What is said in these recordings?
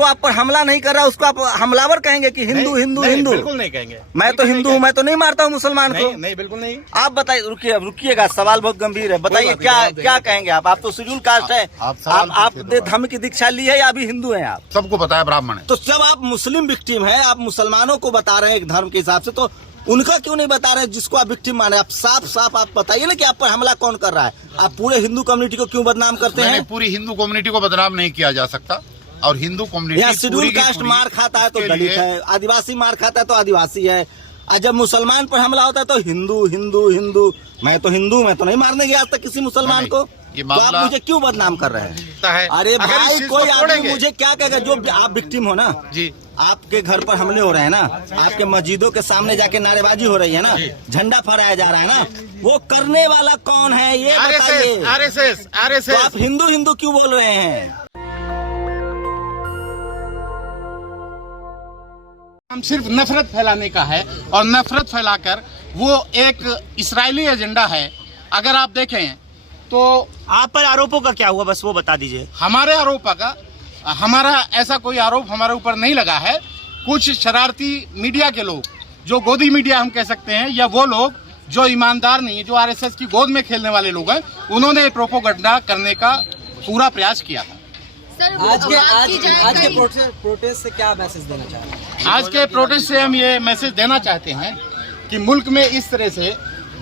तो आप पर हमला नहीं कर रहा, उसको आप हमलावर कहेंगे कि हिंदू हिंदू हिंदू? बिल्कुल नहीं कहेंगे। मैं तो हिंदू हूँ, मैं तो नहीं मारता हूँ मुसलमान को। नहीं, बिल्कुल नहीं। आप बताइए, रुकिएगा, सवाल बहुत गंभीर है, बताइए क्या कहेंगे आप? आप तो शेड्यूल कास्ट है, आपने धर्म की दीक्षा ली है या अभी हिंदू हैं आप? सबको पता है ब्राह्मण है। तो जब आप मुस्लिम विक्टिम है, आप मुसलमानों को बता रहे हैं एक धर्म के हिसाब से, तो उनका क्यों नहीं बता रहे जिसको आप विक्टिम माने? आप साफ आप बताइए ना कि आप पर हमला कौन कर रहा है। आप पूरे हिंदू कम्युनिटी को क्यों बदनाम करते हैं? पूरी हिंदू कम्युनिटी को बदनाम नहीं किया जा सकता, और हिंदू कम्युनिटी शेड्यूल कास्ट मार खाता है तो दलित है, आदिवासी मार खाता है तो आदिवासी है, और जब मुसलमान पर हमला होता है तो हिंदू हिंदू हिंदू। मैं तो हिंदू, मैं तो नहीं मारने गया आज तक किसी मुसलमान को। तो आप मुझे क्यों बदनाम कर रहे हैं? अरे भाई, कोई आदमी मुझे क्या कहेगा? जो आप विक्टिम हो ना जी, आपके घर पर हमले हो रहे हैं ना, आपके मस्जिदों के सामने जाके नारेबाजी हो रही है ना, झंडा फहराया जा रहा है ना, वो करने वाला कौन है ये बताइए। आरएसएस। तो आप हिंदू हिंदू क्यों बोल रहे हैं? हम सिर्फ नफरत फैलाने का है, और नफरत फैलाकर वो एक इस्राएली एजेंडा है। अगर आप देखें तो आप पर आरोपों का क्या हुआ, बस वो बता दीजिए। हमारे आरोपों का, हमारा ऐसा कोई आरोप हमारे ऊपर नहीं लगा है। कुछ शरारती मीडिया के लोग, जो गोदी मीडिया हम कह सकते हैं, या वो लोग जो ईमानदार नहीं है, जो आरएसएस की गोद में खेलने वाले लोग हैं, उन्होंने प्रोपोगंडा करने का पूरा प्रयास किया था। आज के प्रोटेस्ट से क्या मैसेज देना चाहते हैं? आज के प्रोटेस्ट से हम ये मैसेज देना चाहते हैं कि मुल्क में इस तरह से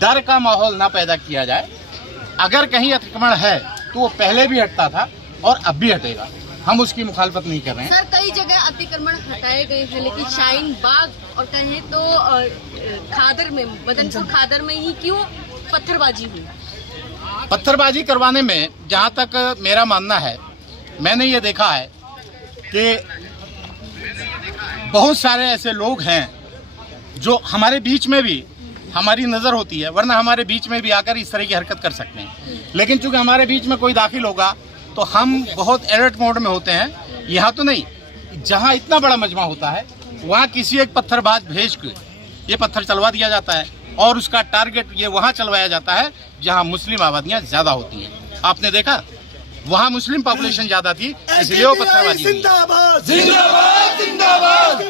डर का माहौल ना पैदा किया जाए। अगर कहीं अतिक्रमण है तो वो पहले भी हटता था और अब भी हटेगा, हम उसकी मुखालफत नहीं कर रहे हैं। सर, कई जगह अतिक्रमण हटाए गए हैं, लेकिन शाहीन बाग और कहें तो खादर में, मदनपुर खादर में ही क्यों पत्थरबाजी हुई? पत्थरबाजी करवाने में जहाँ तक मेरा मानना है, मैंने ये देखा है कि बहुत सारे ऐसे लोग हैं जो हमारे बीच में भी हमारी नज़र होती है, वरना हमारे बीच में भी आकर इस तरह की हरकत कर सकते हैं। लेकिन चूंकि हमारे बीच में कोई दाखिल होगा तो हम बहुत अलर्ट मोड में होते हैं। यहाँ तो नहीं, जहाँ इतना बड़ा मजमा होता है वहाँ किसी एक पत्थरबाज भेज के ये पत्थर चलवा दिया जाता है, और उसका टारगेट ये वहाँ चलवाया जाता है जहाँ मुस्लिम आबादियाँ ज़्यादा होती हैं। आपने देखा वहाँ मुस्लिम पॉपुलेशन ज्यादा थी, इसलिए वो पत्थरबाजी हुई। जिंदाबाद जिंदाबाद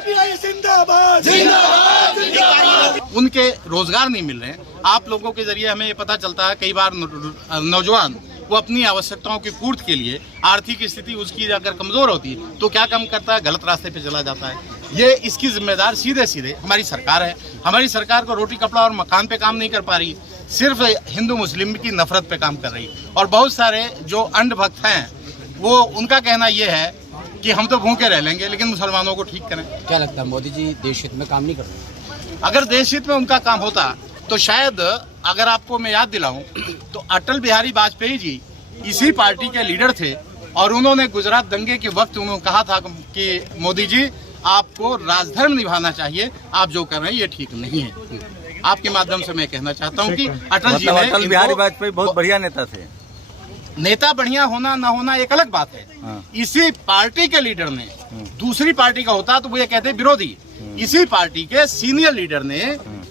जिंदाबाद जिंदाबाद। उनके रोजगार नहीं मिल रहे हैं। आप लोगों के जरिए हमें ये पता चलता है, कई बार नौजवान वो अपनी आवश्यकताओं की पूर्ति के लिए, आर्थिक स्थिति उसकी अगर कमजोर होती है तो क्या काम करता है, गलत रास्ते पे चला जाता है। ये इसकी जिम्मेदार सीधे सीधे हमारी सरकार है। हमारी सरकार को रोटी कपड़ा और मकान पे काम नहीं कर पा रही, सिर्फ हिंदू मुस्लिम की नफरत पे काम कर रही। और बहुत सारे जो अंधभक्त हैं, वो उनका कहना ये है कि हम तो भूखे रह लेंगे लेकिन मुसलमानों को ठीक करें। क्या लगता है मोदी जी देश हित में काम नहीं कर रहे? अगर देश हित में उनका काम होता तो शायद, अगर आपको मैं याद दिलाऊं तो अटल बिहारी वाजपेयी जी इसी पार्टी के लीडर थे, और उन्होंने गुजरात दंगे के वक्त उन्होंने कहा था कि मोदी जी आपको राजधर्म निभाना चाहिए, आप जो कर रहे हैं ये ठीक नहीं है। आपके माध्यम से मैं कहना चाहता हूं कि अटल जी ने, अटल बिहारी वाजपेयी बहुत बढ़िया नेता थे। नेता बढ़िया होना ना होना एक अलग बात है। इसी पार्टी के लीडर ने, दूसरी पार्टी का होता तो वो ये कहते विरोधी। इसी पार्टी के सीनियर लीडर ने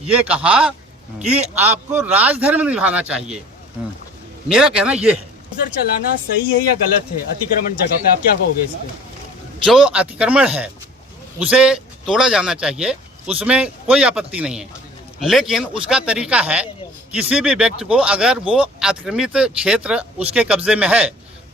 ये कहा कि आपको राजधर्म निभाना चाहिए। मेरा कहना ये है। सर, चलाना सही है या गलत है अतिक्रमण जगह पे? आप क्या कहोगे इस पे? जो अतिक्रमण है उसे तोड़ा जाना चाहिए, उसमें कोई आपत्ति नहीं है, लेकिन उसका तरीका है, किसी भी व्यक्ति को अगर वो अतिक्रमित क्षेत्र उसके कब्जे में है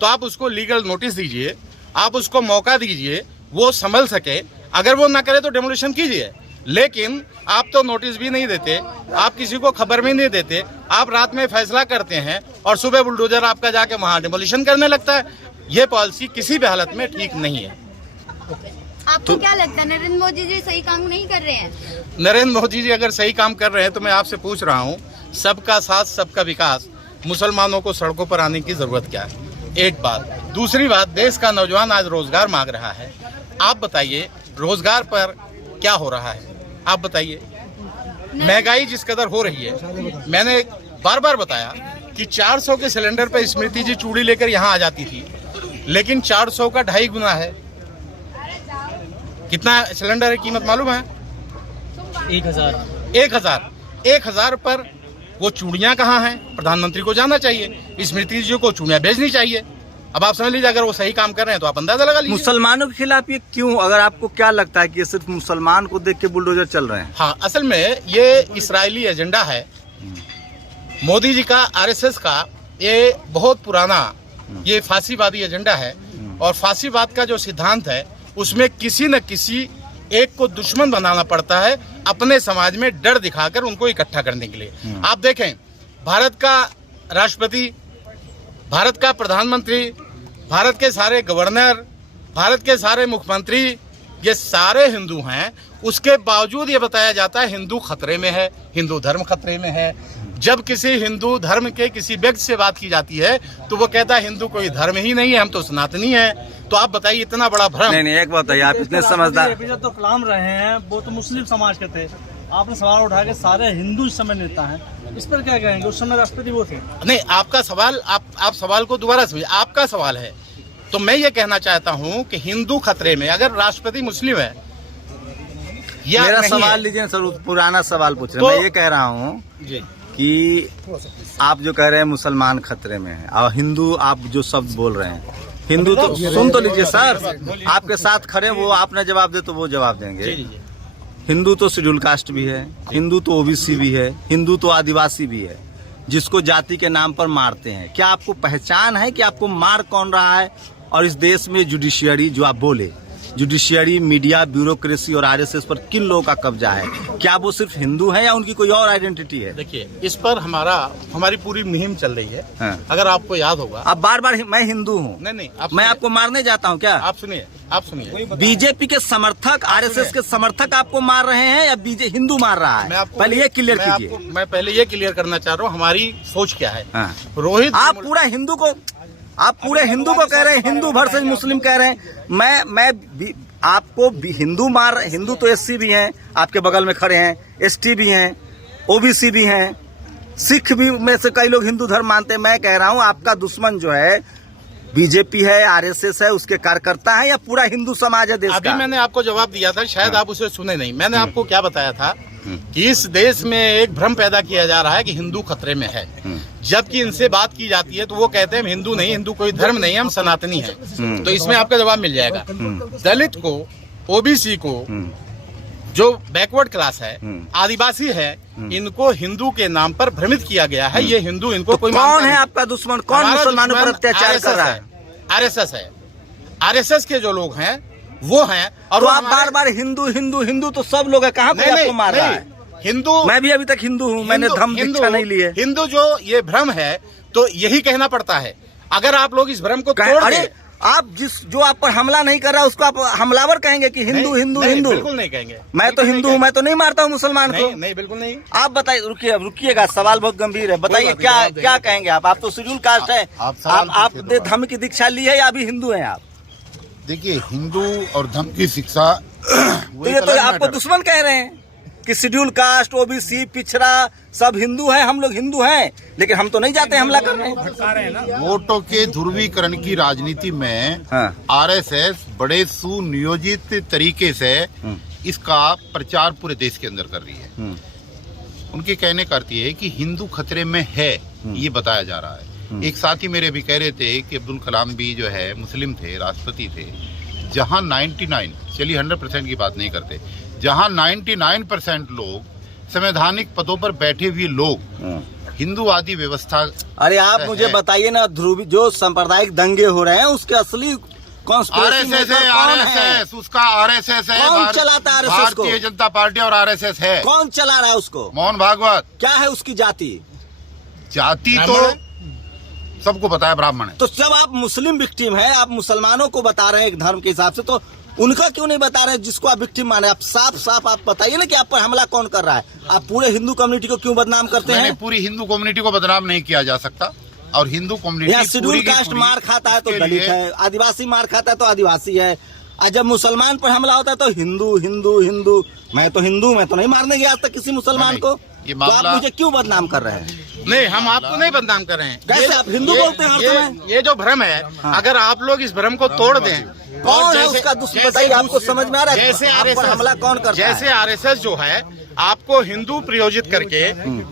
तो आप उसको लीगल नोटिस दीजिए, आप उसको मौका दीजिए, वो संभल सके। अगर वो ना करे तो डेमोलिशन कीजिए, लेकिन आप तो नोटिस भी नहीं देते, आप किसी को खबर भी नहीं देते, आप रात में फैसला करते हैं और सुबह बुलडोजर आपका जाके वहाँ डेमोलिशन करने लगता है। ये पॉलिसी किसी भी हालत में ठीक नहीं है। आपको क्या लगता है नरेंद्र मोदी जी सही काम नहीं कर रहे हैं? नरेंद्र मोदी जी अगर सही काम कर रहे हैं तो मैं आपसे पूछ रहा हूँ, सबका साथ सबका विकास, मुसलमानों को सड़कों पर आने की जरूरत क्या है? एक बात। दूसरी बात, देश का नौजवान आज रोजगार मांग रहा है। आप बताइए रोजगार पर क्या हो रहा है? आप बताइए। महंगाई जिस कदर हो रही है, मैंने बार बार बताया कि 400 के सिलेंडर पर स्मृति जी चूड़ी लेकर यहाँ आ जाती थी, लेकिन 400 का 2.5 गुना है। कितना सिलेंडर है कीमत मालूम है? 1000। 1000 पर वो चूड़ियां कहाँ हैं? प्रधानमंत्री को जानना चाहिए, स्मृति जी को चूड़ियां भेजनी चाहिए। अब आप समझ लीजिए, अगर वो सही काम कर रहे हैं तो आप अंदाजा लगा लीजिए। मुसलमानों के खिलाफ ये क्यों, अगर आपको क्या लगता है कि ये सिर्फ मुसलमान को देख के बुलडोजर चल रहे हैं? हाँ, असल में ये इस्राएली एजेंडा है, मोदी जी का, आरएसएस का, ये बहुत पुराना ये फांसीवादी एजेंडा है। और फांसीवाद का जो सिद्धांत है उसमें किसी न किसी एक को दुश्मन बनाना पड़ता है अपने समाज में डर दिखाकर उनको इकट्ठा करने के लिए। आप देखें, भारत का राष्ट्रपति, भारत का प्रधानमंत्री, भारत के सारे गवर्नर, भारत के सारे मुख्यमंत्री, ये सारे हिंदू हैं। उसके बावजूद ये बताया जाता है हिंदू खतरे में है, हिंदू धर्म खतरे में है। जब किसी हिंदू धर्म के किसी व्यक्ति से बात की जाती है तो वो कहता है हिंदू कोई धर्म ही नहीं है, हम तो सनातनी हैं। तो आप बताइए, इतना बड़ा भ्रम। नहीं, एक बात है, आप इतने समझदार। एपीजे तो कलाम रहे हैं, वो तो मुस्लिम समाज के थे। आपने सवाल उठा के सारे हिंदू इस समय नेता हैं, इस पर क्या कहेंगे? उस समय राष्ट्रपति वो थे। नहीं, आपका सवाल, आप सवाल को दोबारा समझिए। आपका सवाल है तो मैं ये कहना चाहता हूँ कि हिंदू खतरे में, अगर राष्ट्रपति मुस्लिम है या मेरा नहीं सवाल है, लीजिए सर, पुराना सवाल पूछ रहे हैं। मैं ये कह रहा हूँ जी कि आप जो कह रहे हैं मुसलमान खतरे में है और हिंदू, आप जो शब्द बोल रहे हैं, हिंदू तो सुन तो लीजिए सर, आपके साथ खड़े, वो आपने जवाब दे तो वो जवाब देंगे। हिंदू तो शेड्यूल कास्ट भी है, हिंदू तो ओबीसी भी है, हिंदू तो आदिवासी भी है, जिसको जाति के नाम पर मारते हैं। क्या आपको पहचान है कि आपको मार कौन रहा है? और इस देश में जुडिशियरी, जो आप बोले, जुडिशियरी, मीडिया, ब्यूरोक्रेसी और आरएसएस पर किन लोगों का कब्जा है? क्या वो सिर्फ हिंदू है या उनकी कोई और आइडेंटिटी है? देखिए, इस पर हमारी पूरी मुहिम चल रही है। हाँ। अगर आपको याद होगा, आप बार बार मैं हिंदू हूँ, नहीं, मैं आपको मारने जाता हूँ क्या? आप सुनिए। बीजेपी के समर्थक, आरएसएस के समर्थक आपको मार रहे हैं या हिंदू मार रहा है? पहले ये क्लियर कीजिए। मैं पहले ये क्लियर करना चाह रहा हूँ हमारी सोच क्या है। हाँ। रोहित, आप पूरे हिंदू को कह रहे हैं, हिंदू वर्सेस मुस्लिम कह रहे हैं। मैं आपको हिंदू तो एससी भी हैं, आपके बगल में खड़े हैं, एसटी भी हैं, ओबीसी भी हैं, सिख भी में से कई लोग हिंदू धर्म मानते हैं। मैं कह रहा हूं आपका दुश्मन जो है बीजेपी है, आरएसएस है, उसके कार्यकर्ता है या पूरा हिंदू समाज है देश का? अभी मैंने आपको जवाब दिया था, शायद आप उसे सुने नहीं। मैंने आपको क्या बताया था कि इस देश में एक भ्रम पैदा किया जा रहा है कि हिंदू खतरे में है, जबकि इनसे बात की जाती है तो वो कहते हैं हम हिंदू नहीं, हिंदू कोई धर्म नहीं, हम सनातनी हैं। तो इसमें आपका जवाब मिल जाएगा। दलित को, ओबीसी को, जो बैकवर्ड क्लास है, आदिवासी है, इनको हिंदू के नाम पर भ्रमित किया गया है। ये हिंदू इनको कोई कौन है आपका दुश्मन? कौन मुसलमानों पर अत्याचार कर रहा है? आरएसएस है। आरएसएस के जो लोग हैं वो हैं। और तो आप बार बार हिंदू हिंदू हिंदू तो सब लोग है, कहाँ पे आपको मार रहा है? हिंदू, मैं भी अभी तक हिंदू हूँ, मैंने धर्म दीक्षा नहीं ली है। हिंदू जो ये भ्रम है तो यही कहना पड़ता है। अगर आप लोग इस भ्रम को तोड़ दें, आप जो आप पर हमला नहीं कर रहा उसको आप हमलावर कहेंगे कि हिंदू हिंदू हिंदू? बिल्कुल नहीं कहेंगे। मैं तो हिंदू हूँ, मैं तो नहीं मारता हूँ मुसलमान को। नहीं, बिल्कुल नहीं। आप बताइए, रुकिएगा, सवाल बहुत गंभीर है। बताइए क्या कहेंगे आप तो शेड्यूल कास्ट है, आपने धर्म की दीक्षा ली है या अभी हिंदू है आप? देखिए, हिंदू और धर्म की शिक्षा तो ये तो आपको दुश्मन कह रहे हैं कि शेड्यूल कास्ट, ओबीसी, पिछड़ा सब हिंदू है, हम लोग हिंदू हैं, लेकिन हम तो नहीं जाते हमला करने। वोटों के ध्रुवीकरण की राजनीति में आरएसएस बड़े सुनियोजित तरीके से इसका प्रचार पूरे देश के अंदर कर रही है। उनके कहने का अर्थ ये है कि हिंदू खतरे में है, ये बताया जा रहा है। एक साथी मेरे भी कह रहे थे कि अब्दुल कलाम भी जो है मुस्लिम थे, राष्ट्रपति थे। जहां 99, चलिए 100% की बात नहीं करते, जहां 99% लोग संवैधानिक पदों पर बैठे हुए लोग हिंदूवादी व्यवस्था। अरे आप मुझे बताइए ना, ध्रुवी जो सांप्रदायिक दंगे हो रहे हैं उसके असली आरएसएस है, आरएसएस उसका आरएसएस है। कौन चलाता है आरएसएस को? भारतीय जनता पार्टी और आरएसएस है। कौन चला रहा है उसको? मोहन भागवत। क्या है उसकी जाति? जाति तो सबको पता है, ब्राह्मण है। तो जब आप मुस्लिम विक्टिम है, आप मुसलमानों को बता रहे हैं एक धर्म के हिसाब से, तो उनका क्यों नहीं बता रहे जिसको आप विक्टिम माने? आप साफ आप बताइए ना कि आप पर हमला कौन कर रहा है। आप पूरे हिंदू कम्युनिटी को क्यों बदनाम करते हैं? पूरी हिंदू कम्युनिटी को बदनाम नहीं किया जा सकता। और हिंदू कम्युनिटी यहाँ शेड्यूल कास्ट मार खाता है तो दलित है, आदिवासी मार खाता है तो आदिवासी है, और जब मुसलमान पर हमला होता है तो हिंदू हिंदू हिंदू। मैं तो हिंदू, मैं तो नहीं मारने गया आज तक किसी मुसलमान को। तो आप मुझे क्यों बदनाम कर रहे हैं? नहीं, हम आपको नहीं बदनाम कर रहे हैं। कैसे आप हिंदू बोलते हैं हर समय? ये जो भ्रम है, अगर आप लोग इस भ्रम को तोड़ दें कौन है उसका दुश्मन बताइए, आपको समझ में आ रहा है? जैसे आप पर हमला कौन करता है? जैसे आरएसएस जो है आपको हिंदू प्रयोजित करके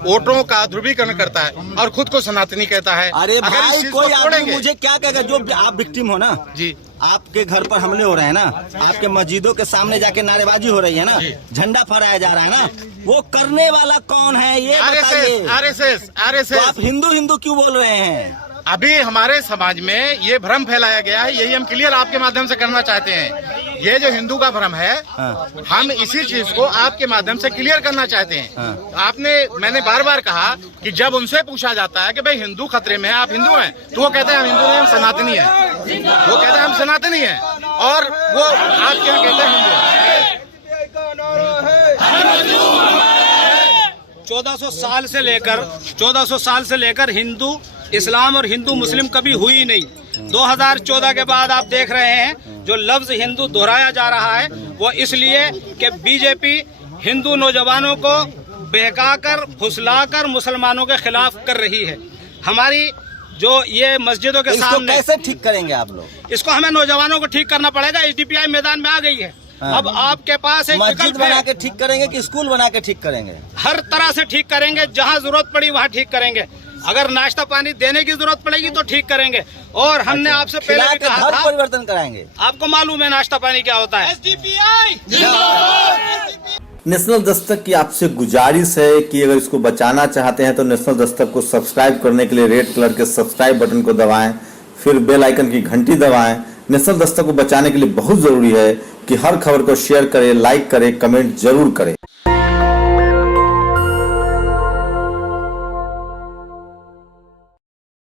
वोटों का ध्रुवीकरण करता है और खुद को सनातनी कहता है। अरे अगर इस भाई चीज को कोई आदमी तोड़ेंगे- मुझे क्या कहेगा, जो आप विक्टिम हो ना जी, आपके घर पर हमले हो रहे हैं ना, आपके मस्जिदों के सामने जाके नारेबाजी हो रही है ना, झंडा फहराया जा रहा है ना, वो करने वाला कौन है ये बताइए। आरएसएस तो आप हिंदू हिंदू क्यों बोल रहे हैं? अभी हमारे समाज में ये भ्रम फैलाया गया है, यही हम क्लियर आपके माध्यम से करना चाहते हैं। ये जो हिंदू का भ्रम है, हम इसी चीज को आपके माध्यम से क्लियर करना चाहते हैं। मैंने बार बार कहा कि जब उनसे पूछा जाता है कि भाई हिंदू खतरे में है, आप हिंदू हैं, तो वो कहते हैं हम हिंदू नहीं, हम सनातनी हैं। वो कहते हैं हम सनातनी हैं और वो आप क्या कहते हैं हिंदू हैं। 1400 साल से लेकर हिंदू इस्लाम और हिंदू मुस्लिम कभी हुई ही नहीं। 2014 के बाद आप देख रहे हैं जो लफ्ज हिंदू दोहराया जा रहा है, वो इसलिए कि बीजेपी हिंदू नौजवानों को बहकाकर फुसलाकर मुसलमानों के खिलाफ कर रही है। हमारी जो ये मस्जिदों के सामने, कैसे ठीक करेंगे आप लोग? इसको हमें नौजवानों को ठीक करना पड़ेगा। एसडीपीआई मैदान में आ गई है। अब आपके पास एक मस्जिद विकल्प बना है, के ठीक करेंगे कि स्कूल बना के ठीक करेंगे? हर तरह से ठीक करेंगे, जहां जरूरत पड़ी वहां ठीक करेंगे। अगर नाश्ता पानी देने की जरूरत पड़ेगी तो ठीक करेंगे। और हमने आपसे पहले भी कहा था, परिवर्तन कराएंगे। आपको मालूम है नाश्ता पानी क्या होता है। नेशनल दस्तक की आपसे गुजारिश है कि अगर इसको बचाना चाहते हैं तो नेशनल दस्तक को सब्सक्राइब करने के लिए रेड कलर के सब्सक्राइब बटन को दबाएं, फिर बेल आइकन की घंटी दबाएं। नेशनल दस्तक को बचाने के लिए बहुत जरूरी है कि हर खबर को शेयर करें, लाइक करें, कमेंट जरूर करें।